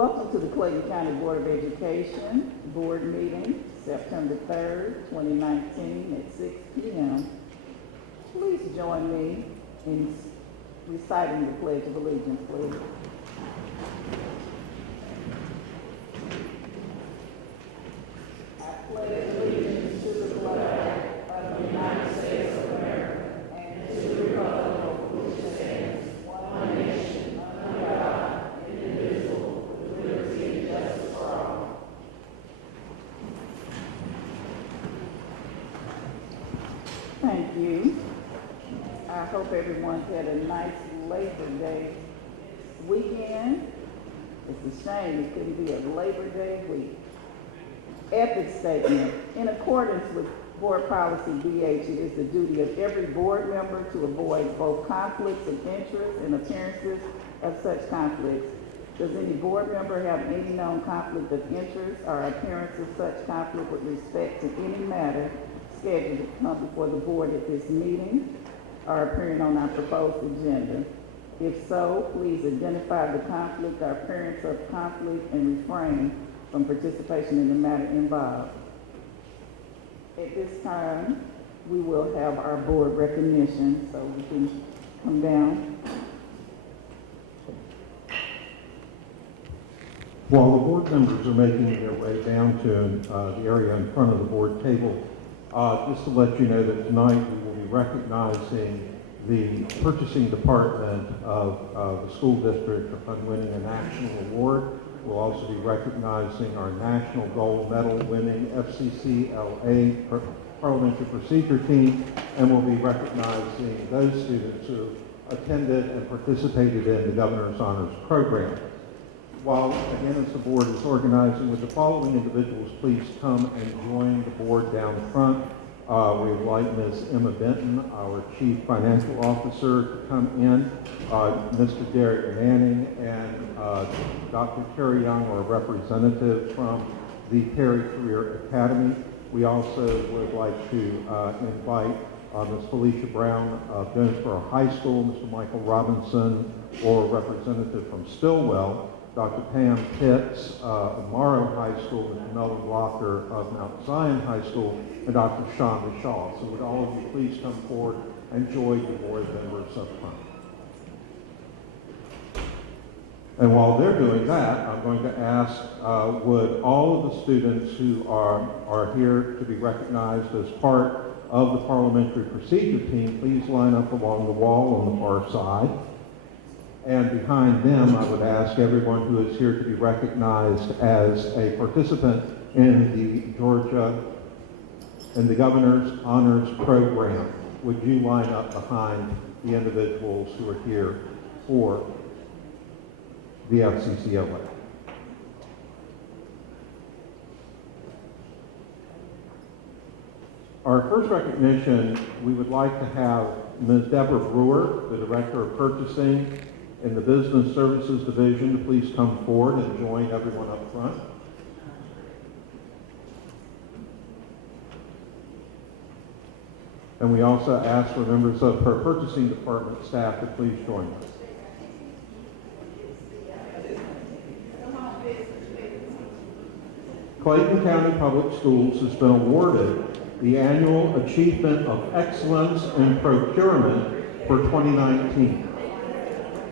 Welcome to the Clayton County Board of Education Board Meeting, September 3rd, 2019 at 6 p.m. Please join me in reciting the Pledge of Allegiance, please. I pledge allegiance to the flag of the United States of America and to the republic for which it stands, one nation, under God, indivisible, with liberty and justice for all. Thank you. I hope everyone had a nice Labor Day weekend. It's a shame it couldn't be a Labor Day week. Ethics statement. In accordance with Board Policy BH, it is the duty of every board member to avoid both conflicts of interest and appearances of such conflicts. Does any board member have any known conflict of interest or appearance of such conflict with respect to any matter scheduled to come before the board at this meeting or appearing on our proposed agenda? If so, please identify the conflict or appearance of conflict and refrain from participation in the matter involved. At this time, we will have our board recognition, so we can come down. While the board members are making their way down to the area in front of the board table, just to let you know that tonight we will be recognizing the purchasing department of the school district upon winning a national award. We'll also be recognizing our national gold medal winning FCCLA parliamentary procedure team, and we'll be recognizing those students who attended and participated in the Governor's Honors Program. While, again, as the board is organizing, with the following individuals please come and join the board down front. We would like Ms. Emma Benton, our Chief Financial Officer, to come in, Mr. Derek Manning, and Dr. Terry Young, our representative from the Terry Career Academy. We also would like to invite Ms. Felicia Brown of Jonesboro High School, Mr. Michael Robinson, or a representative from Stillwell, Dr. Pam Pitts of Morrow High School, Mr. Melvin Blocker of Mount Zion High School, and Dr. Shonda Shaw. So would all of you please come forward and join the board members up front. And while they're doing that, I'm going to ask, would all of the students who are here to be recognized as part of the parliamentary procedure team please line up along the wall on the far side. And behind them, I would ask everyone who is here to be recognized as a participant in the Governor's Honors Program. Would you line up behind the individuals who are here for the FCCLA? Our first recognition, we would like to have Ms. Deborah Brewer, the Director of Purchasing in the Business Services Division, to please come forward and join everyone up front. And we also ask for members of her purchasing department staff to please join us. Clayton County Public Schools has been awarded the Annual Achievement of Excellence in Procurement for 2019.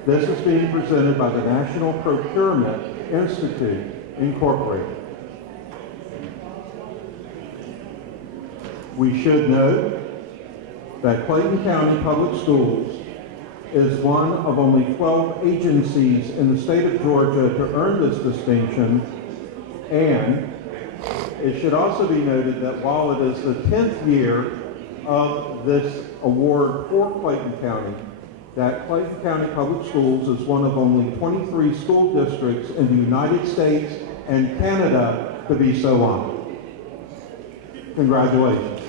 This is being presented by the National Procurement Institute, Incorporated. We should note that Clayton County Public Schools is one of only 12 agencies in the state of Georgia to earn this distinction, and it should also be noted that while it is the 10th year of this award for Clayton County, that Clayton County Public Schools is one of only 23 school districts in the United States and Canada to be so honored. Congratulations.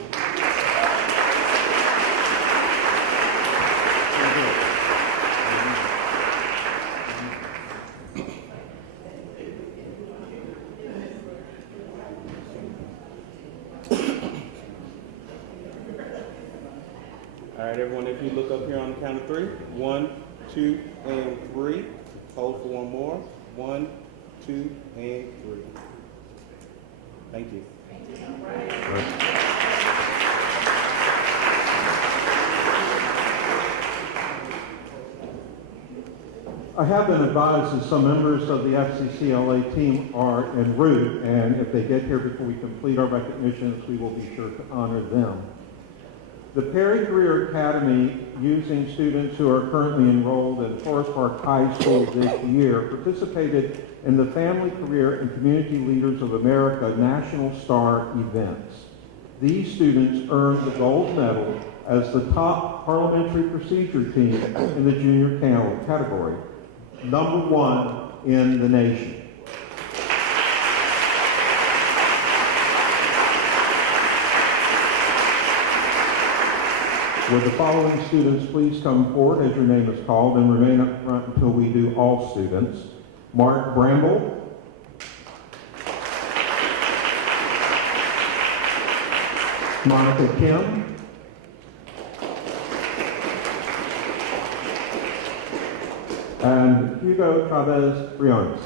All right, everyone, if you look up here on the count of three. 1, 2, and 3. Hold for one more. 1, 2, and 3. Thank you. I have been advised that some members of the FCCLA team are en route, and if they get here before we complete our recognitions, we will be sure to honor them. The Perry Career Academy, using students who are currently enrolled at Forest Park High School this year, participated in the Family, Career, and Community Leaders of America National Star events. These students earned the gold medal as the top parliamentary procedure team in the junior category, #1 in the nation. Would the following students please come forward as your name is called and remain up front until we do all students. Mark Bramble. Monica Kim. And Hugo Chavez Briones.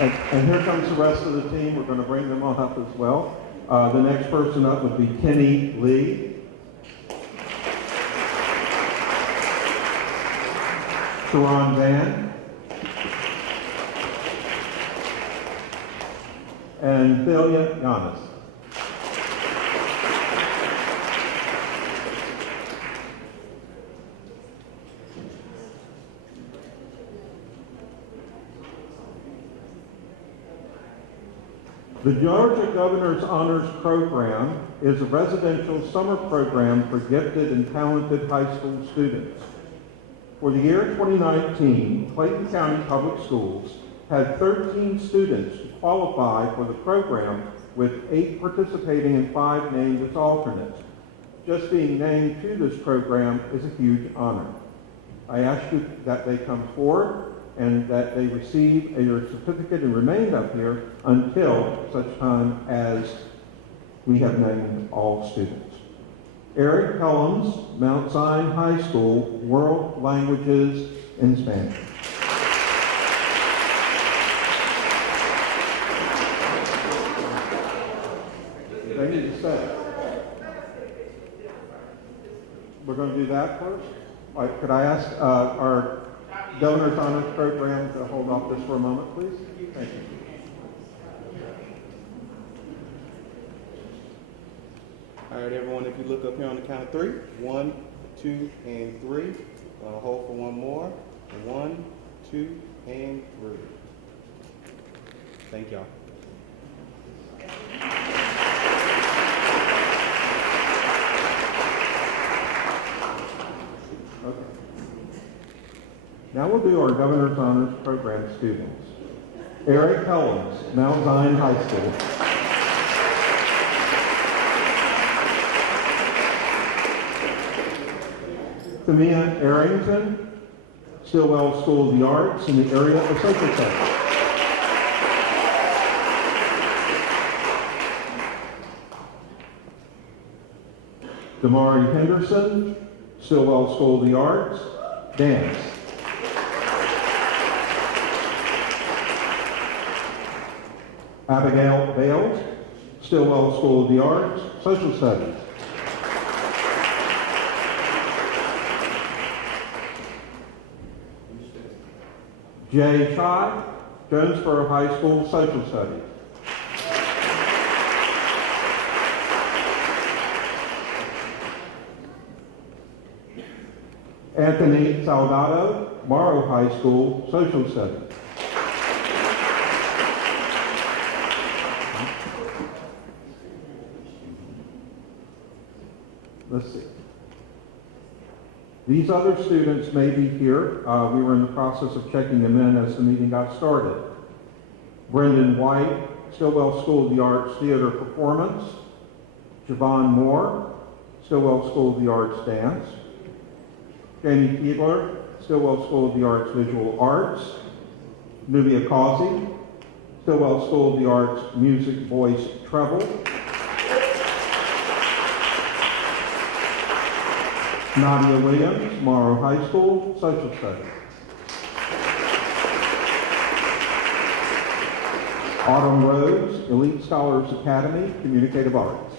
And here comes the rest of the team. We're going to bring them on up as well. The next person up would be Kenny Lee. Sharon Van. And Thalia Giannis. The Georgia Governor's Honors Program is a residential summer program for gifted and talented high school students. For the year 2019, Clayton County Public Schools had 13 students qualify for the program, with 8 participating and 5 named as alternates. Just being named to this program is a huge honor. I ask you that they come forward and that they receive your certificate and remain up here until such time as we have named all students. Eric Helms, Mount Zion High School, World Languages in Spanish. They need to stay. We're going to do that first. All right, could I ask our Governor's Honors Program to hold off this for a moment, please? Thank you. All right, everyone, if you look up here on the count of 3, 1, 2, and 3. Gonna hold for one more. 1, 2, and 3. Thank y'all. Okay. Now we'll do our Governor's Honors Program students. Eric Helms, Mount Zion High School. Tamia Arrington, Stillwell School of the Arts in the area of social studies. Damari Henderson, Stillwell School of the Arts, dance. Abigail Bales, Stillwell School of the Arts, social studies. Jay Chai, Jonesboro High School, social studies. Anthony Salgado, Morrow High School, social studies. Let's see. These other students may be here. We were in the process of checking them in as the meeting got started. Brendan White, Stillwell School of the Arts Theater Performance. Javon Moore, Stillwell School of the Arts Dance. Jamie Keebler, Stillwell School of the Arts Visual Arts. Nubia Causey, Stillwell School of the Arts Music, Voice, Treble. Nadia Williams, Morrow High School, social studies. Autumn Rose, Elite Scholars Academy, Communicative Arts.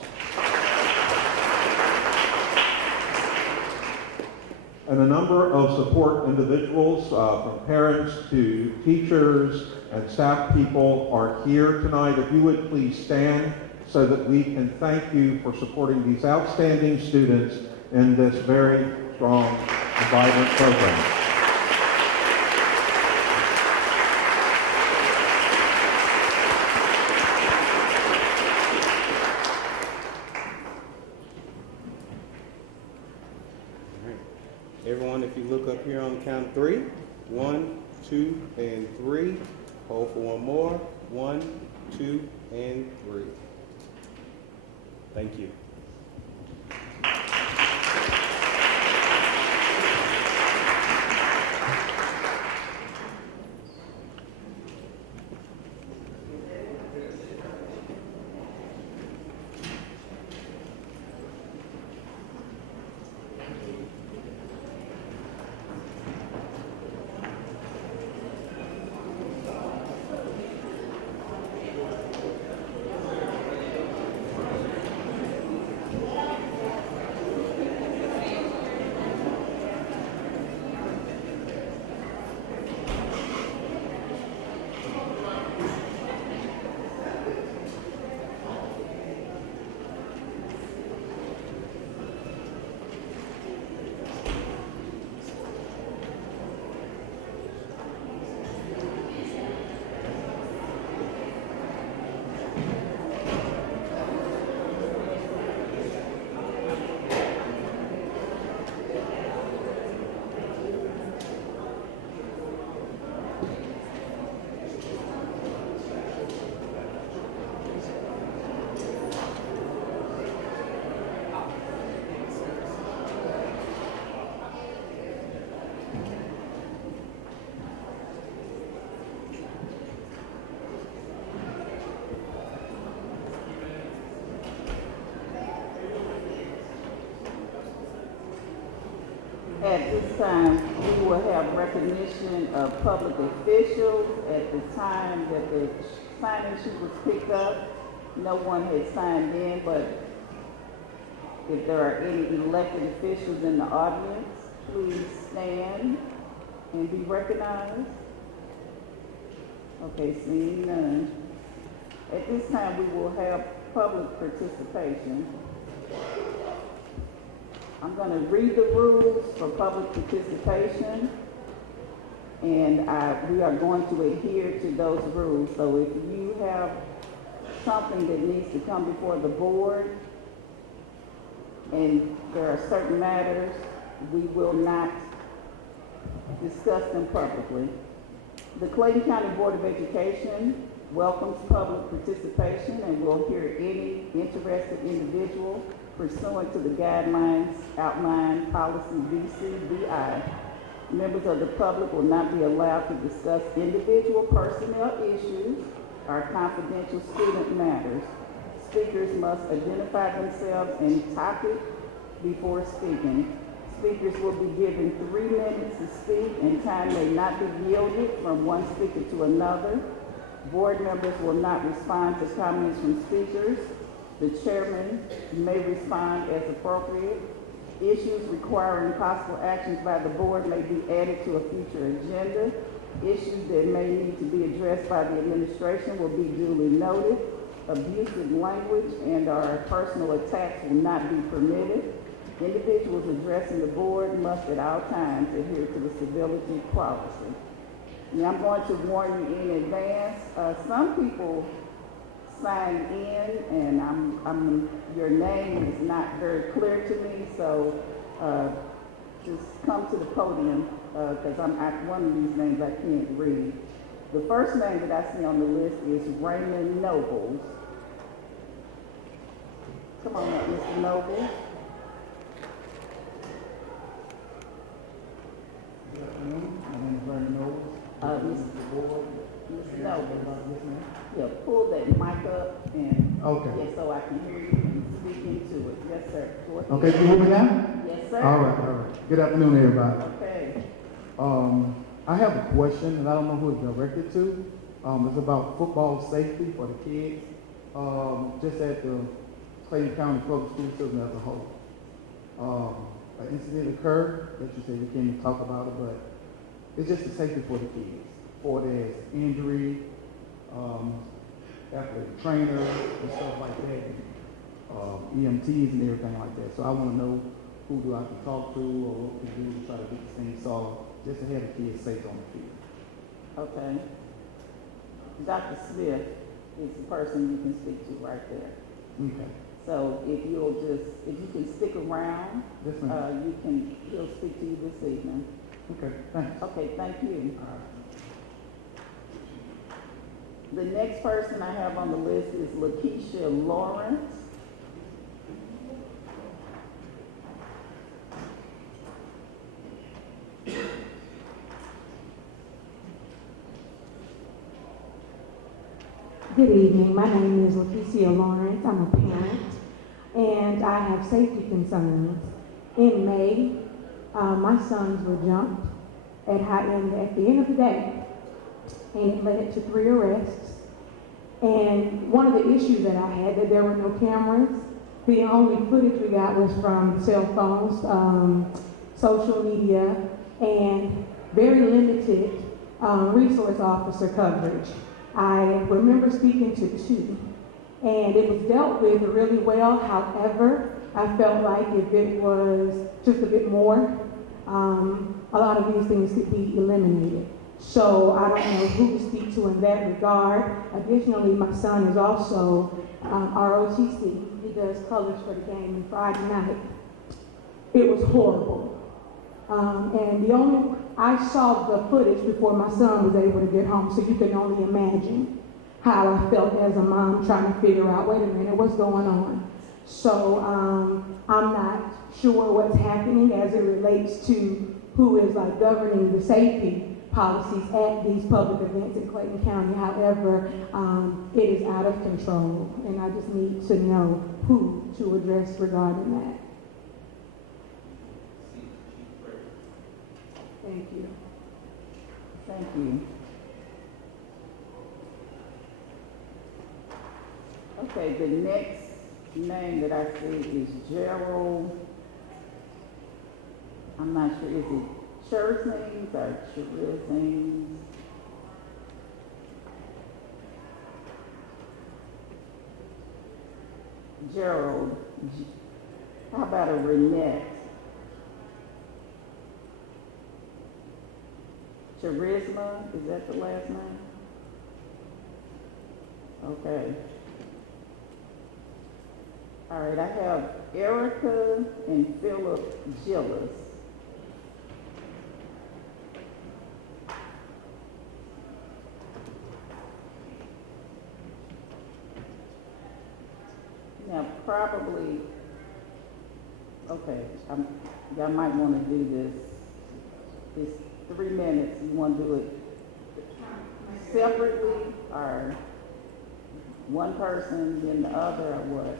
And a number of support individuals, from parents to teachers and staff people, are here tonight. If you would please stand so that we can thank you for supporting these outstanding students in this very strong and vibrant program. Everyone, if you look up here on the count of 3, 1, 2, and 3. Hold for one more. 1, 2, and 3. Thank you. At this time, we will have recognition of public officials. At the time that the sign-in sheet was picked up, no one had signed in, but if there are any elected officials in the audience, please stand and be recognized. Okay, seeing none. At this time, we will have public participation. I'm going to read the rules for public participation, and we are going to adhere to those rules. So if you have something that needs to come before the board, and there are certain matters, we will not discuss them publicly. The Clayton County Board of Education welcomes public participation and will hear any interested individual pursuant to the guidelines outlined policy BCBI. Members of the public will not be allowed to discuss individual personnel issues or confidential student matters. Speakers must identify themselves and topic before speaking. Speakers will be given 3 minutes to speak, and time may not be yielded from one speaker to another. Board members will not respond to comments from speakers. The chairman may respond as appropriate. Issues requiring possible actions by the board may be added to a future agenda. Issues that may need to be addressed by the administration will be duly noted. Abusive language and/or personal attacks will not be permitted. Individuals addressing the board must at all times adhere to the civility policy. Now, I'm going to warn you in advance. Some people signed in, and your name is not very clear to me, so just come to the podium, because one of these names I can't read. The first name that I see on the list is Raymond Nobles. Come on up, Mr. Nobles. My name is Raymond Nobles. Mr. Nobles. Yeah, pull that mic up and Okay. yeah, so I can hear you and speak into it. Yes, sir. Go ahead. Okay, can you hear me now? Yes, sir. All right. Good afternoon, everybody. Okay. I have a question, and I don't know who it's directed to. It's about football safety for the kids, just at the Clayton County Public School System as a whole. An incident occurred, that you say we can't even talk about it, but it's just the safety for the kids. For there's injury, athletic trainer and stuff like that, EMTs and everything like that. So I want to know who do I can talk to or what we do to try to get this thing solved, just to have the kids safe on the field. Okay. Dr. Smith is the person you can speak to right there. Okay. So if you can stick around, Yes, ma'am. he'll speak to you this evening. Okay, thanks. Okay, thank you. All right. The next person I have on the list is Lakeisha Lawrence. Good evening. My name is Lakeisha Lawrence. I'm a parent, and I have safety concerns. In May, my sons were jumped at the end of the day, and it led to 3 arrests. And one of the issues that I had, that there were no cameras. The only footage we got was from cell phones, social media, and very limited resource officer coverage. I remember speaking to 2, and it was dealt with really well. However, I felt like if it was just a bit more, a lot of these things could be eliminated. So I don't know who to speak to in that regard. Additionally, my son is also ROTC. He does colors for the game on Friday night. It was horrible. And I saw the footage before my son was able to get home, so you can only imagine how I felt as a mom trying to figure out, wait a minute, what's going on? So I'm not sure what's happening as it relates to who is governing the safety policies at these public events in Clayton County. However, it is out of control, and I just need to know who to address regarding that. Thank you. Thank you. Okay, the next name that I see is Gerald. I'm not sure, is it Chersings or Cherisings? Gerald. How about a Renette? Charisma, is that the last name? Okay. All right, I have Erica and Philip Gillis. Now, probably, okay, y'all might want to do this. It's 3 minutes. You want to do it separately, or one person, then the other, or what?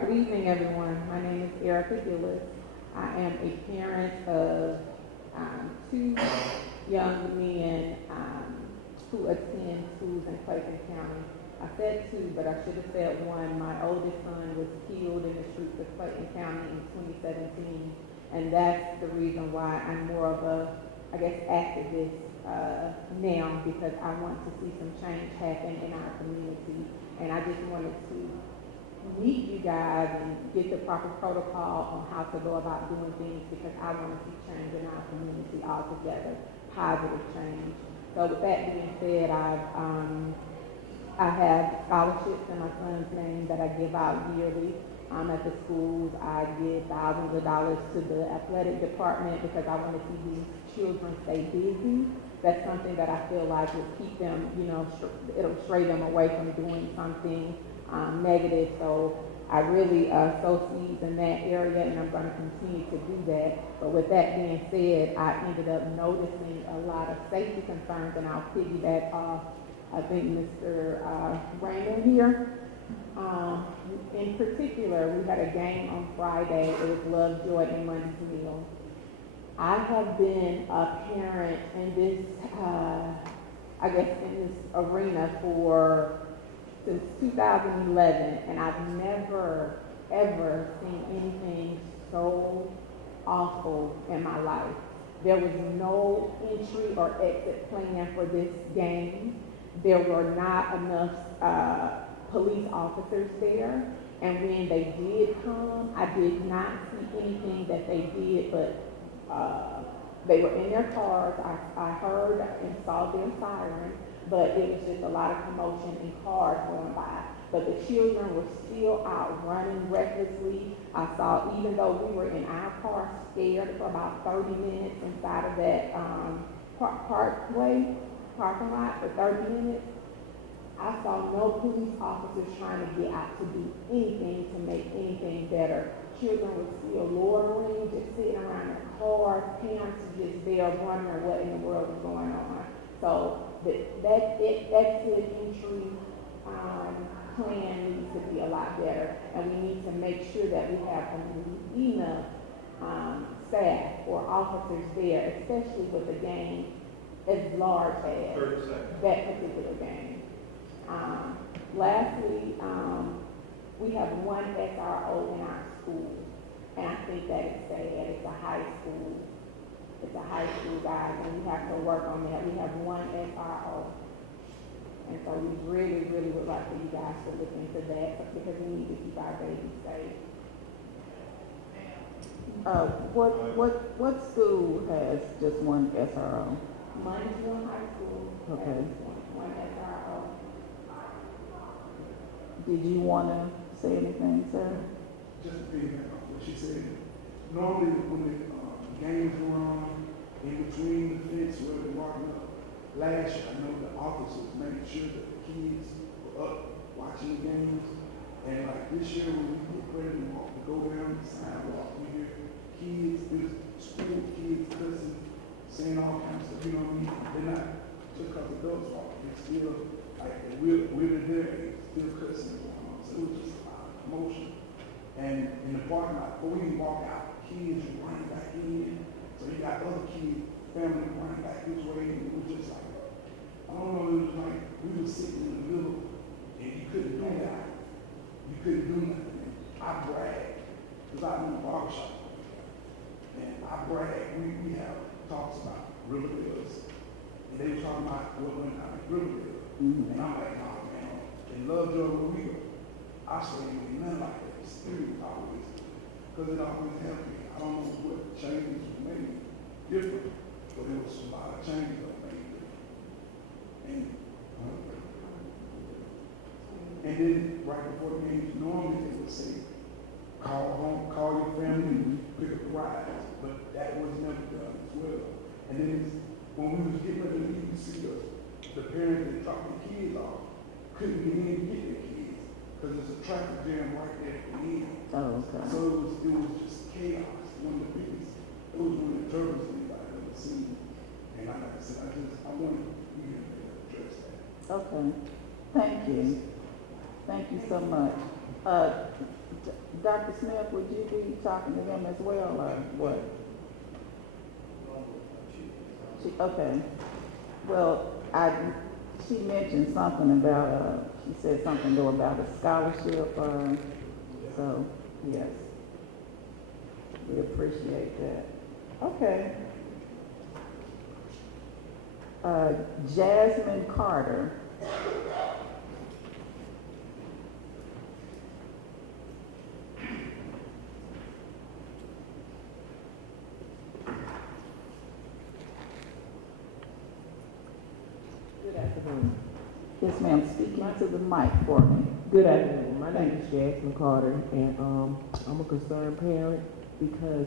Good evening, everyone. My name is Erica Gillis. I am a parent of 2 young men who attend schools in Clayton County. I said 2, but I should have said 1. My oldest son was killed in the streets of Clayton County in 2017, and that's the reason why I'm more of a, activist now, because I want to see some change happen in our community, and I just wanted to meet you guys and get the proper protocol on how to go about doing things, because I want to see change in our community altogether, positive change. So with that being said, I have scholarships in my son's name that I give out yearly at the schools. I give thousands of dollars to the athletic department because I want to see these children stay busy. That's something that I feel like will keep them, it'll stray them away from doing something negative. So I really sow seeds in that area, and I'm going to continue to do that. But with that being said, I ended up noticing a lot of safety concerns, and I'll piggyback off, I think, Mr. Raymond here. In particular, we had a game on Friday. It was Love, Joy, and Money's Meal. I have been a parent in this, I guess, in this arena since 2011, and I've never, ever seen anything so awful in my life. There was no entry or exit plan for this game. There were not enough police officers there. And when they did come, I did not see anything that they did, but they were in their cars. I heard and saw their sirens, but it was just a lot of commotion and cars going by. But the children were still out running recklessly. I saw, even though we were in our car scared for about 30 minutes inside of that parking lot for 30 minutes, I saw no police officers trying to get out to do anything to make anything better. Children were still loitering, just sitting around their cars, parents were just there wondering what in the world was going on. So that entry plan needs to be a lot better, and we need to make sure that we have enough staff or officers there, especially with a game as large as that particular game. Lastly, we have one SRO in our school, and I think that is sad. It's a high school. Guys, and we have to work on that. We have one SRO. And so we really, really would like for you guys to look into that, because we need to keep our babies safe. What school has just one SRO? Montesville High School. Okay. has One SRO. Did you want to say anything, sir? Just to piggyback off what she said, normally when the games go on, in between the fence where they're walking up, last year, I know the officers made sure that the kids were up watching the games. And like this year, when we get ready to go down the sidewalk, we hear kids, there's school kids cussing, saying all kinds of stuff, you know what I mean? They're not just because adults walk, they're still, like, we're there, still cussing going on. So it was just a lot of commotion. And in the parking lot, before we even walk out, kids were running back in. So you got other kids, family running back this way, and it was just like, I don't know, it was like we were sitting in the middle, and you couldn't do that. You couldn't do nothing. And I bragged, because I'm in the barbershop. And I bragged, we have talks about Riverdale's, and they were talking about what went on in Riverdale. And I'm like, nah, man, in Lovejoy, where we go, I say it ain't nothing like that. It's still always, because it always helped me. I don't know what changes were made different, but there was a lot of changes that were made different. And then right before the games, normally they would say, call home, call your family, pick up the rides, but that was never done as well. And then when we was getting ready to leave, you see the parents that dropped the kids off couldn't get in to get their kids, because there's a traffic jam right there at the end. Oh, okay. So it was just chaos. One of the biggest, it was one of the turbulence things I've ever seen. And like I said, I wanted you to address that. Okay. Thank you. Thank you so much. Dr. Smith, would you be talking to them as well, or what? Okay. Well, she mentioned something about, she said something though about a scholarship, so, yes. We appreciate that. Okay. Jasmine Carter. Good afternoon. Yes, ma'am. Speaking to the mic for me. Good afternoon. My name is Jasmine Carter, and I'm a concerned parent because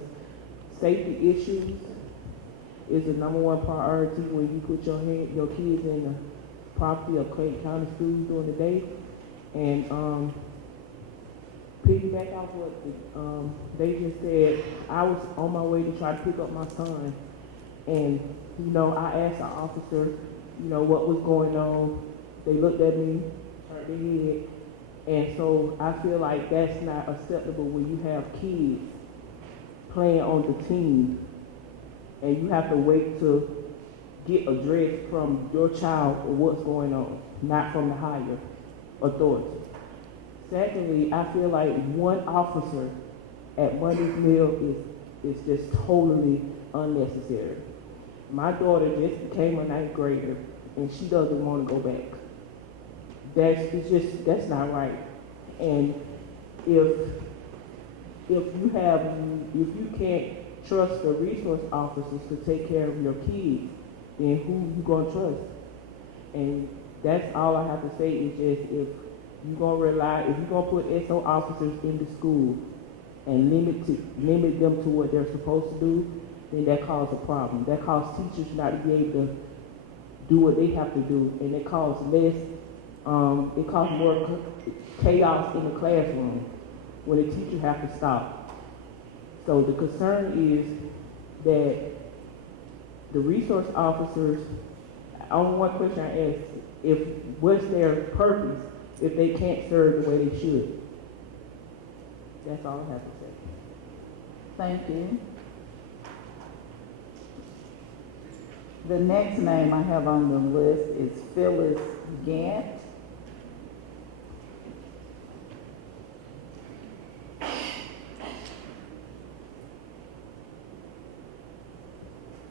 safety issues is the number one priority when you put your kids in the property of Clayton County Schools during the day. And piggyback off what they just said, I was on my way to try to pick up my son, and I asked the officer, what was going on. They looked at me, turned their head, and so I feel like that's not acceptable when you have kids playing on the team and you have to wait to get addressed from your child or what's going on, not from the higher authority. Secondly, I feel like one officer at Monday's Mill is just totally unnecessary. My daughter just became a ninth grader, and she doesn't want to go back. That's not right. And if you can't trust the resource officers to take care of your kids, then who you gonna trust? And that's all I have to say is just if you're gonna put SO officers in the school and limit them to what they're supposed to do, then that causes a problem. That causes teachers not to be able to do what they have to do, and it causes more chaos in the classroom when the teacher has to stop. So the concern is that the resource officers, only one question I asked, what's their purpose if they can't serve the way they should? That's all I have to say. Thank you. The next name I have on the list is Phyllis Gant.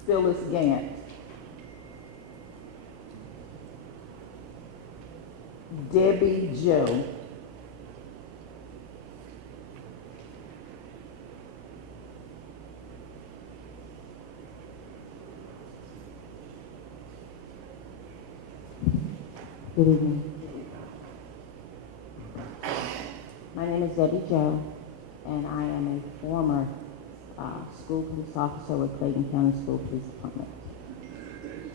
Phyllis Gant. Debbie Joe. Good evening. My name is Debbie Joe, and I am a former school police officer with Clayton County School Police Department.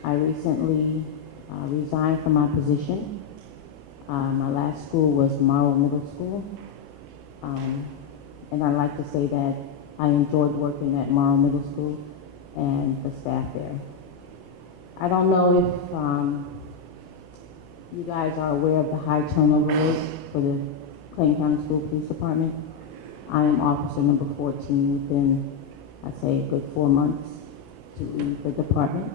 I recently resigned from my position. My last school was Morrow Middle School, and I like to say that I enjoyed working at Morrow Middle School and the staff there. I don't know if you guys are aware of the high turnover rate for the Clayton County School Police Department. I am officer number 14 within, I'd say, a good 4 months to leave the department.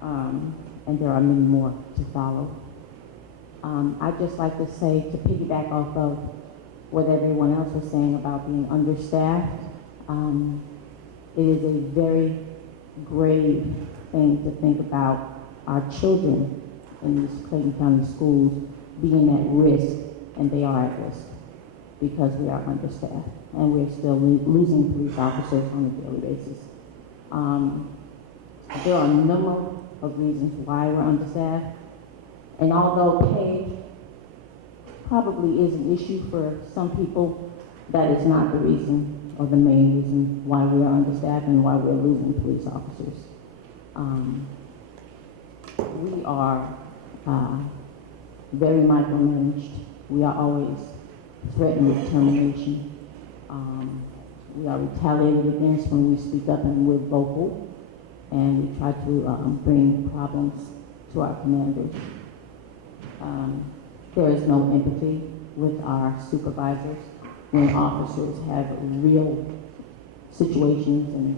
And there are many more to follow. I'd just like to say, to piggyback off of what everyone else was saying about being understaffed, it is a very grave thing to think about our children in these Clayton County schools being at risk, and they are at risk because we are understaffed and we're still losing police officers on a daily basis. There are a number of reasons why we're understaffed, and although pay probably is an issue for some people, that is not the reason or the main reason why we are understaffed and why we're losing police officers. We are very micromanaged. We are always threatened with termination. We are retaliated against when we speak up and we're vocal, and we try to bring problems to our commanders. There is no empathy with our supervisors when officers have real situations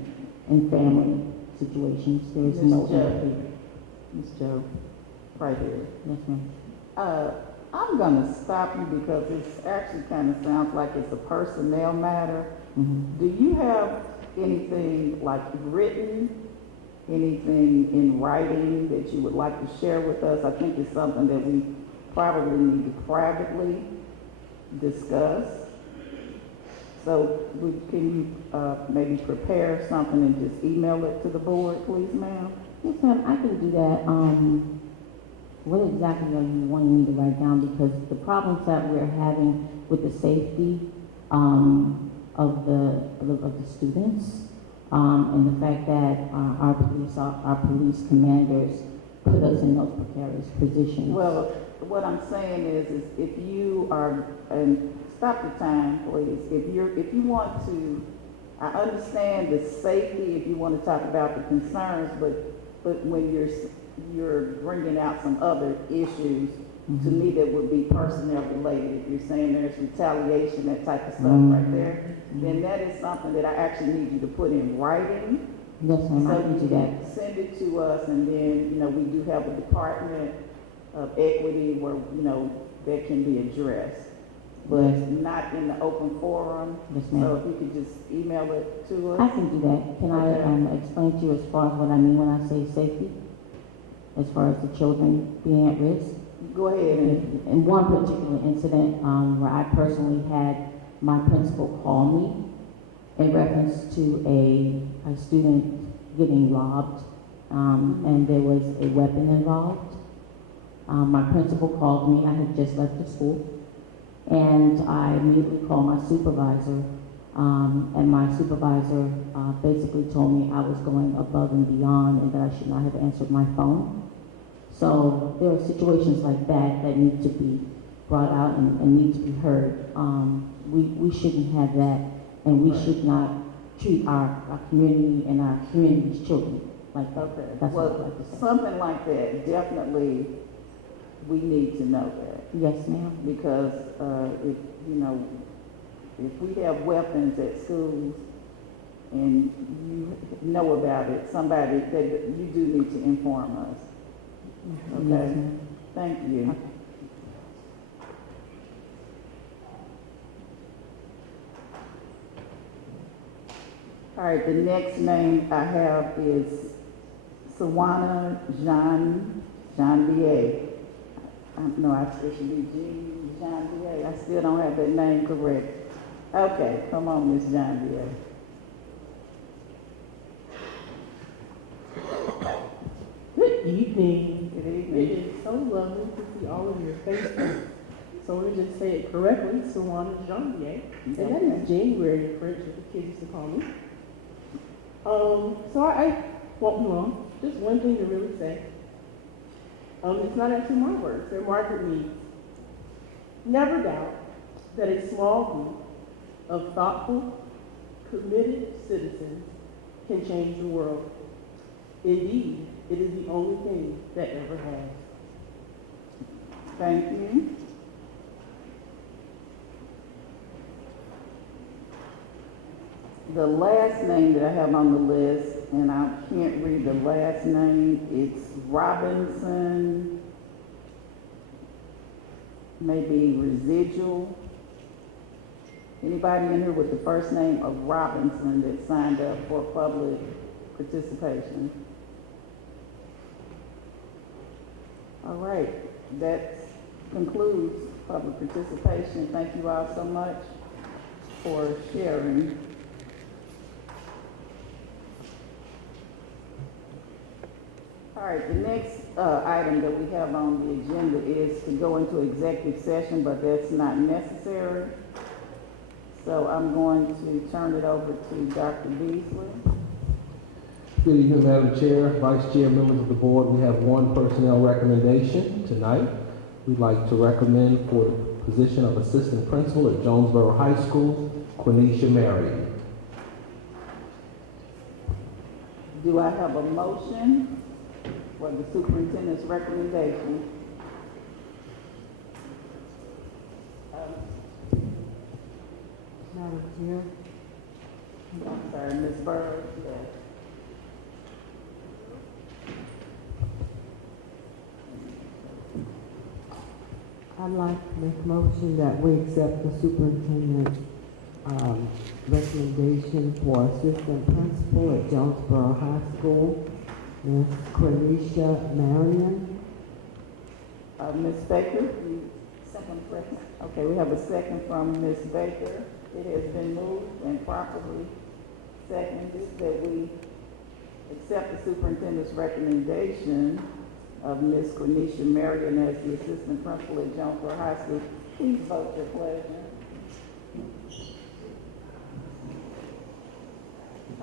and family situations. There is no empathy. Ms. Joe, right here. Yes, ma'am. I'm gonna stop you because it actually kind of sounds like it's a personnel matter. Mm-hmm. Do you have anything like written, anything in writing that you would like to share with us? I think it's something that we probably need to privately discuss. So can you maybe prepare something and just email it to the board, please, ma'am? Yes, ma'am, I can do that. What exactly are you wanting me to write down? Because the problems that we're having with the safety of the students, and the fact that our police commanders put us in those precarious positions. Well, what I'm saying is if you are, and stop the time, please. If you want to, I understand the safety. If you want to talk about the concerns, but when you're bringing out some other issues, to me that would be personnel related. If you're saying there's retaliation, that type of stuff right there, then that is something that I actually need you to put in writing Yes, ma'am, I can do that. Send it to us, and then, you know, we do have a department of equity where, you know, that can be addressed. But Yes. not in the open forum. Yes, So ma'am. if you could just email it to us. I can do that. Can I Okay. explain to you as far as what I mean when I say safety? As far as the children being at risk? Go ahead and, In one particular incident, where I personally had my principal call me in reference to a student getting robbed, and there was a weapon involved. My principal called me. I had just left the school, and I immediately called my supervisor, and my supervisor basically told me I was going above and beyond and that I should not have answered my phone. So there are situations like that that need to be brought out and need to be heard. We shouldn't have that, and we should not treat our community and our community's children like that. okay. That's what I'd Well, like to say. something like that, definitely, we need to know that. Yes, ma'am. Because, if, you know, if we have weapons at schools and you know about it, somebody, that you do need to inform us. Yes, Okay, ma'am. thank you. Okay. All right, the next name I have is Sawana Janvier. No, I it should be Jean Janvier. I still don't have that name correct. Okay, come on, Miss Janvier. Good evening. Good It evening. is so lovely to see all of your faces. So let me just say it correctly, Sawana Janvier. And that is January in French, as the kids used to call me. So I won't be long. Just one thing to really say. It's not actually my words, they're Margaret Mead's. Never doubt that a small group of thoughtful, committed citizens can change the world. Indeed, it is the only thing that ever has. Thank you. The last name that I have on the list, and I can't read the last name, it's Robinson, maybe residual. Anybody in here with the first name of Robinson that signed up for public participation? All right, that concludes public participation. Thank you all so much for sharing. All right, the next item that we have on the agenda is to go into executive session, but that's not necessary. So I'm going to turn it over to Dr. Beasley. Good evening, Madam Chair, Vice Chair, members of the board. We have one personnel recommendation tonight. We'd like to recommend for the position of Assistant Principal at Jonesboro High School, Quenisha Marion. Do I have a motion for the superintendent's recommendation? Madam Chair, I'm sorry, Ms. Bird, yes. I'd like to make a motion that we accept the superintendent's recommendation for assistant principal at Jonesboro High School, Ms. Quenisha Marion. Ms. Baker, you second second. Okay, we have a second from Ms. Baker. It has been moved and properly seconded that we accept the superintendent's recommendation of Ms. Quenisha Marion as the assistant principal at Jonesboro High School. Please vote your pleasure.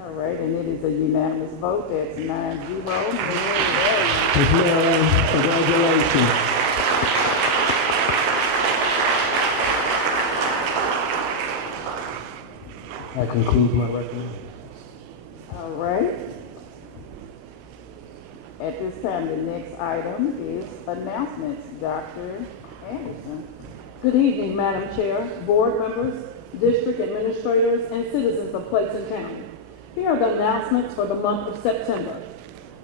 All right, and it is a unanimous vote. That's 9-0. Ms. Marion, congratulations. That concludes my recommendation. All right. At this time, the next item is announcements. Dr. Anderson. Good evening, Madam Chair, board members, district administrators, and citizens of Clayton County. Here are the announcements for the month of September.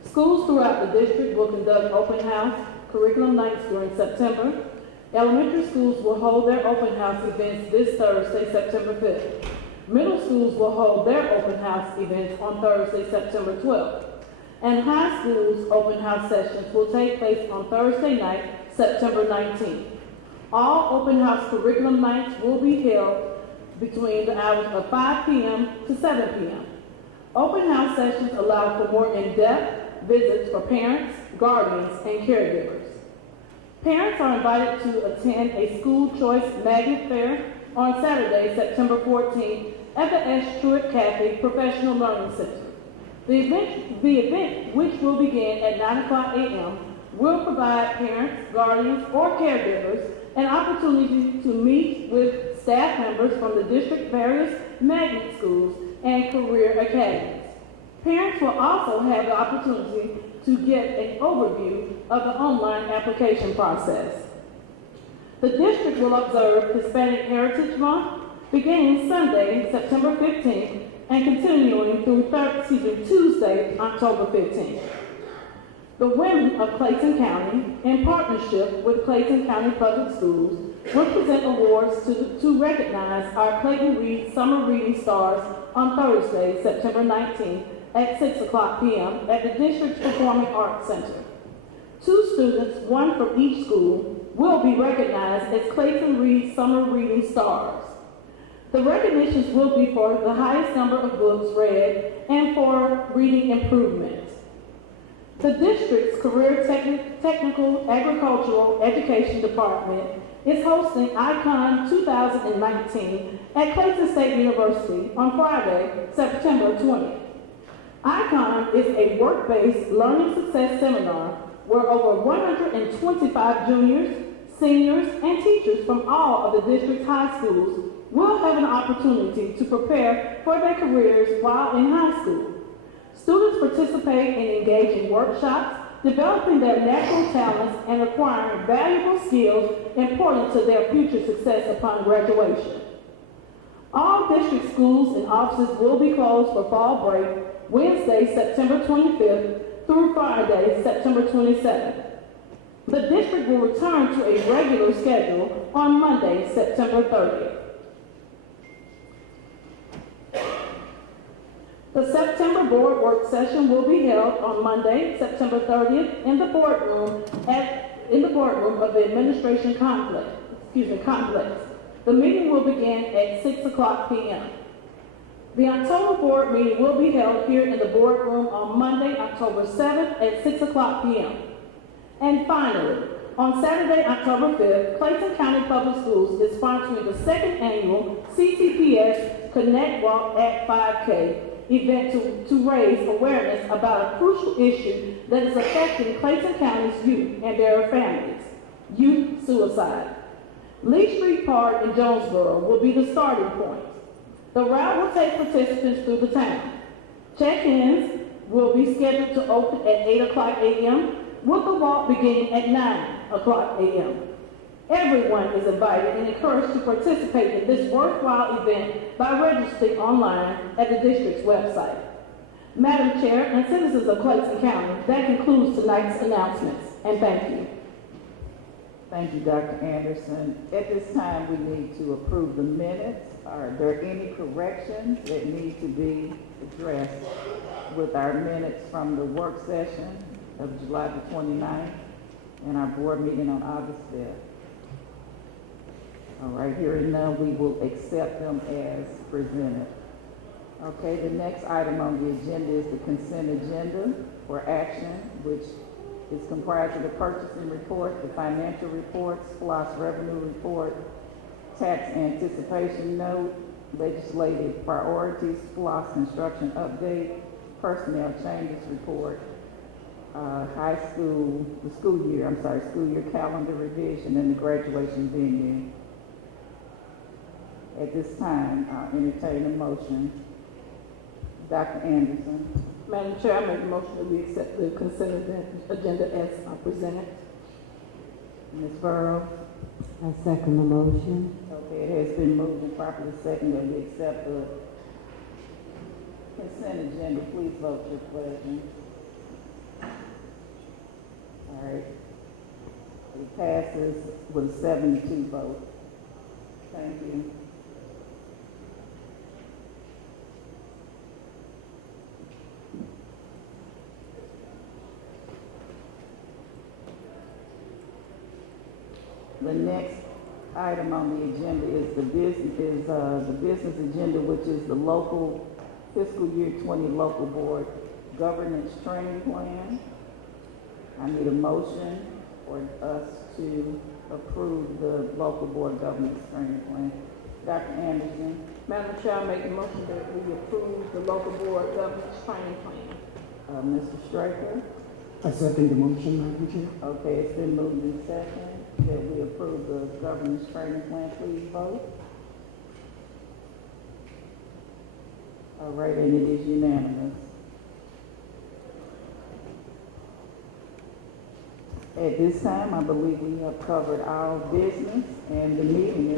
Schools throughout the district will conduct open house curriculum nights during September. Elementary schools will hold their open house events this Thursday, September 5th. Middle schools will hold their open house events on Thursday, September 12th. And high schools' open house sessions will take place on Thursday night, September 19th. All open house curriculum nights will be held between the hours of 5 p.m. to 7 p.m. Open house sessions allow for more in-depth visits for parents, guardians, and caregivers. Parents are invited to attend a school choice magnet fair on Saturday, September 14th at the S. Truett Cafe Professional Learning Center. The event, which will begin at 9 o'clock a.m., will provide parents, guardians, or caregivers an opportunity to meet with staff members from the district's various magnet schools and career academies. Parents will also have the opportunity to get an overview of the online application process. The district will observe Hispanic Heritage Month beginning Sunday, September 15th, and continuing through Tuesday, October 15th. The women of Clayton County, in partnership with Clayton County Public Schools, will present awards to recognize our Clayton Reed Summer Reading Stars on Thursday, September 19th at 6 o'clock p.m. at the district's Performing Arts Center. 2 students, one from each school, will be recognized as Clayton Reed Summer Reading Stars. The recognitions will be for the highest number of books read and for reading improvement. The district's Career Technical Agricultural Education Department is hosting ICON 2019 at Clayton State University on Friday, September 20th. ICON is a work-based learning success seminar where over 125 juniors, seniors, and teachers from all of the district's high schools will have an opportunity to prepare for their careers while in high school. Students participate and engage in workshops, developing their natural talents and acquiring valuable skills important to their future success upon graduation. All district schools and offices will be closed for fall break Wednesday, September 25th through Friday, September 27th. The district will return to a regular schedule on Monday, September 30th. The September board work session will be held on Monday, September 30th in the boardroom of the administration complex. The meeting will begin at 6 o'clock p.m. The October board meeting will be held here in the boardroom on Monday, October 7th at 6 o'clock p.m. And finally, on Saturday, October 5th, Clayton County Public Schools is sponsoring the 2nd annual CTPS Connect Walk at 5K event to raise awareness about a crucial issue that is affecting Clayton County's youth and their families, youth suicide. Lee Street Park in Jonesboro will be the starting point. The route will take participants through the town. Check-ins will be scheduled to open at 8 o'clock a.m., with the walk beginning at 9 o'clock a.m. Everyone is invited and encouraged to participate in this worthwhile event by registering online at the district's website. Madam Chair and citizens of Clayton County, that concludes tonight's announcements, and thank you. Thank you, Dr. Anderson. At this time, we need to approve the minutes. Are there any corrections that need to be addressed with our minutes from the work session of July the 29th and our board meeting on August 5th? All right, hearing none, we will accept them as presented. Okay, the next item on the agenda is the consent agenda for action, which is comprised of the purchasing report, the financial report, SPLOST revenue report, tax anticipation note, legislative priorities, SPLOST construction update, personnel changes report, school year calendar revision, and the graduation venue. At this time, I'll entertain a motion. Dr. Anderson. Madam Chair, I make a motion that we accept the consent agenda as presented. Ms. Burrows. I second the motion. Okay, it has been moved and properly seconded that we accept the consent consent agenda, please vote your pleasure. All right. It passes with a 72 vote. Thank you. The next item on the agenda is the business agenda, which is the local fiscal year 20 local board governance training plan. I need a motion for us to approve the local board governance training plan. Dr. Anderson, Madam Chair, I make the motion that we approve the local board governance training plan. Mr. Straker. I second the motion, Madam Chair. Okay, it's been moved in second that we approve the governance training plan. Please vote. All right, and it is unanimous. At this time, I believe we have covered our business, and the meeting